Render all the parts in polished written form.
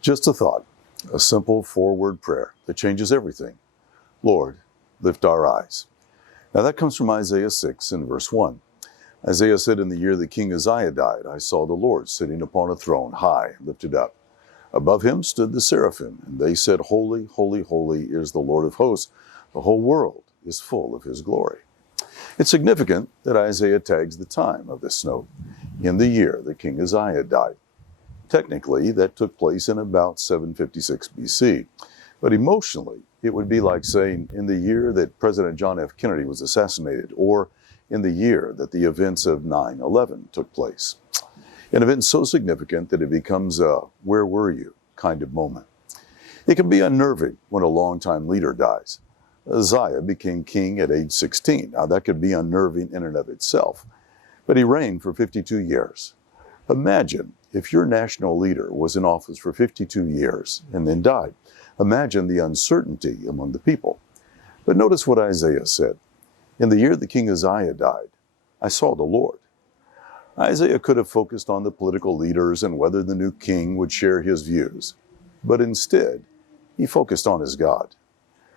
Just a thought, a simple four-word prayer that changes everything. Lord, lift our eyes. Now that comes from Isaiah 6 and verse 1. Isaiah said, in the year that King Uzziah died, I saw the Lord sitting upon a throne, high and lifted up. Above him stood the seraphim, and they said, Holy, holy, holy is the Lord of hosts. The whole world is full of his glory. It's significant that Isaiah tags the time of this note, in the year that King Uzziah died. Technically, that took place in about 756 BC. But emotionally, it would be like saying in the year that President John F. Kennedy was assassinated, or in the year that the events of 9/11 took place. An event so significant that it becomes a where were you kind of moment. It can be unnerving when a longtime leader dies. Uzziah became king at age 16. Now that could be unnerving in and of itself, but he reigned for 52 years. Imagine if your national leader was in office for 52 years and then died. Imagine the uncertainty among the people. But notice what Isaiah said. In the year that King Uzziah died, I saw the Lord. Isaiah could have focused on the political leaders and whether the new king would share his views. But instead, he focused on his God.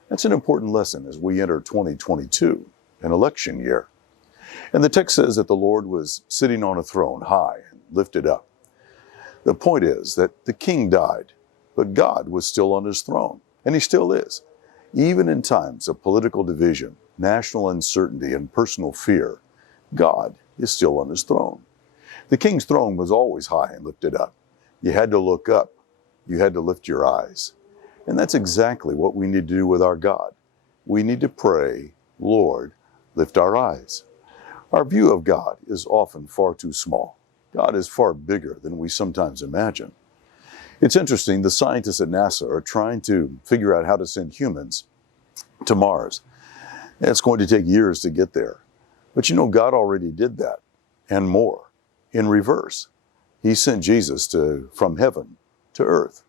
That's an important lesson as we enter 2022, an election year. And the text says that the Lord was sitting on a throne, high and lifted up. The point is that the king died, but God was still on his throne, and he still is. Even in times of political division, national uncertainty, and personal fear, God is still on his throne. The king's throne was always high and lifted up. You had to look up. You had to lift your eyes. And that's exactly what we need to do with our God. We need to pray, Lord, lift our eyes. Our view of God is often far too small. God is far bigger than we sometimes imagine. It's interesting, the scientists at NASA are trying to figure out how to send humans to Mars. And it's going to take years to get there. But you know, God already did that and more in reverse. He sent Jesus from heaven to earth.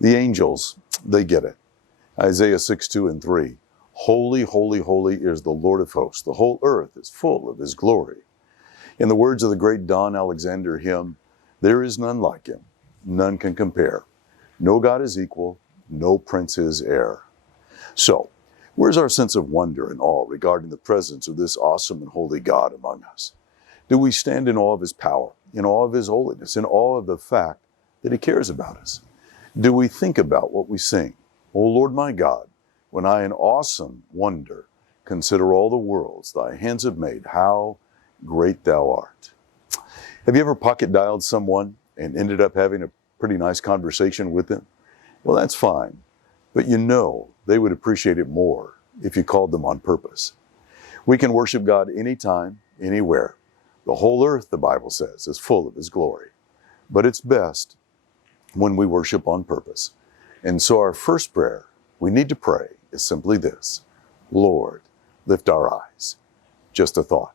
The angels, they get it. Isaiah 6, 2 and 3. Holy, holy, holy is the Lord of hosts. The whole earth is full of his glory. In the words of the great Don Alexander hymn, there is none like him, none can compare. No God is equal, no prince is heir. So, where's our sense of wonder and awe regarding the presence of this awesome and holy God among us? Do we stand in awe of his power, in awe of his holiness, in awe of the fact that he cares about us? Do we think about what we sing? O Lord my God, when I in awesome wonder consider all the worlds thy hands have made, how great thou art. Have you ever pocket dialed someone and ended up having a pretty nice conversation with them? Well, that's fine, but you know they would appreciate it more if you called them on purpose. We can worship God anytime, anywhere. The whole earth, the Bible says, is full of his glory. But it's best when we worship on purpose. And so our first prayer we need to pray is simply this: Lord, lift our eyes. Just a thought.